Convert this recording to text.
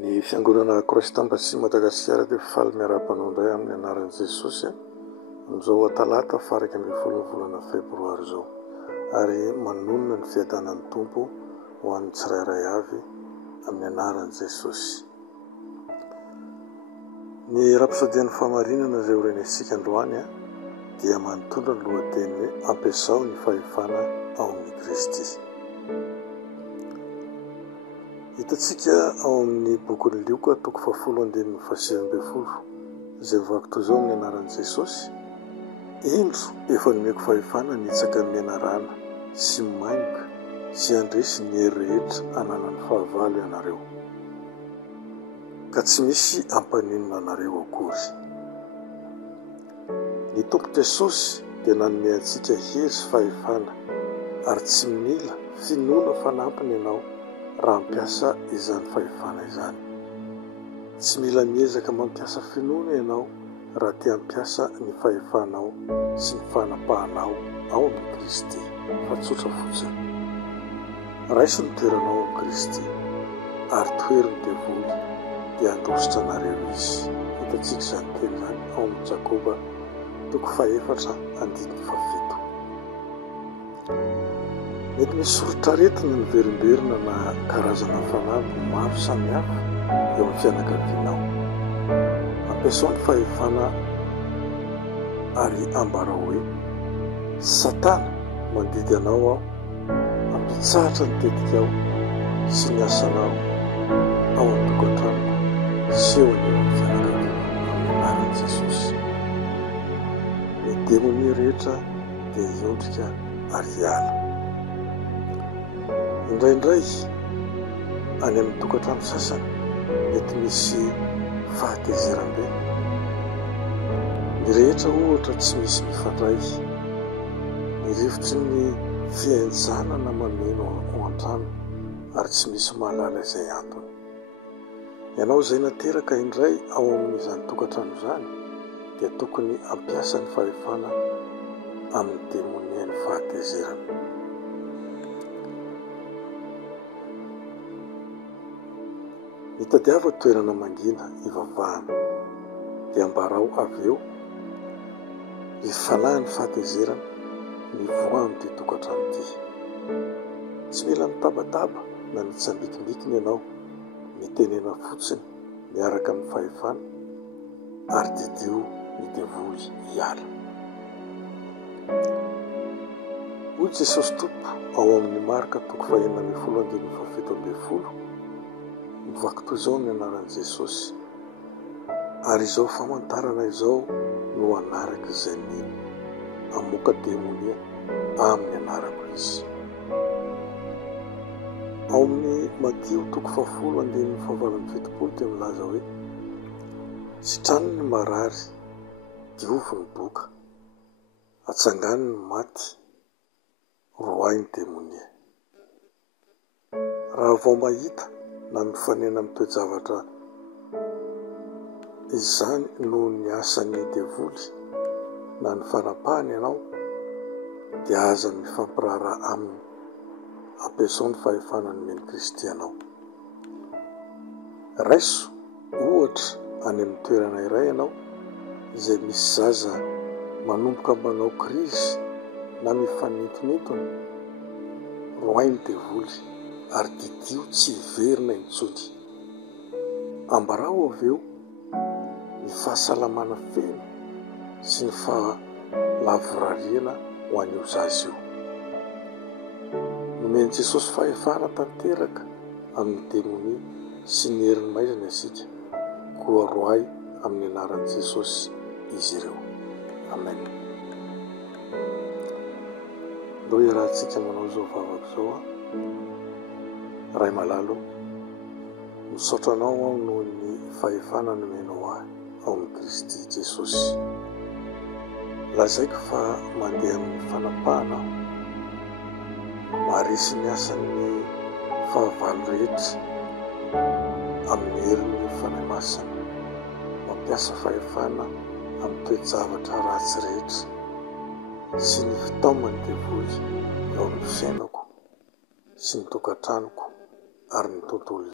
Ny fiangonana Kristambasy Madagasikara dia faly miara-banao indray amin'ny anaran'i Jesosy amin'izao talata faraka ambin'ny folo ny volana febroary izao, ary manonona ny fiadanan'ny tompo ho an'ny tsirairay avy amin'ny anaran'i Jesosy. Ny rapisadian'ny famarinana izay horenesika androany dia manontolo ny lohateny hoe ampiasao ny fahefana ao amin'ny Kristy. Hitantsika ao amin'ny bokin'ny Lioka toko 7:8 izay mivaky toy izao amin'ny anaran'i Jesosy: indro efa nomeko fahefana nitsaka ny ianarana sy mainka sy andresy ny hery rehetra hananany fahavalo ianareo, ka tsy misy ampaninona anareo akory. Ny Tompo Jesosy dia nanome antsika hery sy fahefana, ary tsy mila finoana fanampiny ianao raha mampiasa izany fahefana izany. Tsy mila miezaka mampiasa finoana ianao raha tia mampiasa ny fahefanao sy ny fanapahanao ao amin'ny Kristy, fa tsotra fotsiny. Raisy ny toeranao ao amin'ny Kristy, ary toeriny devoly dia andositra anareo izy. Hitantsika izany teny izany ao amin'ny Jakoba toko 4:7. Mety misy sorotsaretina ny verimberina na karazana fanamby maro samihafa eo amin'ny fianakavianao. Ampiasao ny fahefana ary ambarao hoe: Satana mandidy anao ampitsahatra ny tetikao sy ny asanao ao an-tokantranoko sy eo anivon'ny fianakaviana amin'ny anaran'i Jesosy. Ny demonia rehetra dia hiondrika ary hiala. Indraindray any amin'ny tokantrano sasany mety misy fahatezeram-be. Ny rehetra ohatra tsy misy mifandray, ny rivotry ny fianjanana mameno ao an-trano ary tsy misy mahalala izay antony. Ianao izay nateraka indray ao amin'izany tokantrano izany dia tokony ampiasa ny fahefana amin'ny demonia ny fahatezerana. Mitadiava toerana mangina ivavahana dia ambarao avy eo ny fanahy ny fahatezerana mivoha amin'ity tokantrano ity. Tsy mila mitabataba na mitsambikimikiny ianao, mitenena fotsiny miaraka amin'ny fahefana ary didio ny devoly hiala. Hoy Jesosy Tompo ao amin'ny Marka toko 4:17 mivaky toy izao amin'ny anaran'i Jesosy: ary izao famantarana izao no anaraka izay nino amoaka demonia amin'ny anarako izy. Ao amin'ny Matio toko 10:17 dia milaza hoe: sitrano ny marary, diovo ny boka, atsangany ny maty, roay ny demonia. Raha vao mahita na mifanena amin'ny toe-javatra izany no ny asan'ny devoly na ny fanapahany ianao, dia aza mifampiraharaha aminy. Ampiasao ny fahefana nomeny Kristy ianao. Raiso ohatra any amin'ny toerana iray ianao izay misy zaza manomboka manao krizy na mifanintonintona, roay ny devoly ary didio tsy hiverina intsony. Ambarao avy eo ny fahasalamana feno sy ny fahalavorariana ho an'io zaza io. Nomeny Jesosy fahefana tanteraka amin'ny demonia sy ny heriny maizina isika, koa roay amin'ny anaran'i Jesosy izy ireo. Amen. Ndao iarahantsika manao izao vavaka izao Ray malalo, misaotra anao aho noho ny fahefana nomenao ahy ao amin'ny Kristy Jesosy. Lazaiko fa mandeha amin'ny fanapahana aho, maharesy ny asan'ny fahavalo rehetra amin'ny herin'ny fanahy masina, mampiasa fahefana amin'ny toe-javatra ratsy rehetra sy ny fitaomany devoly eo amin'ny fiainako sy ny tokantranoko ary ny tontolo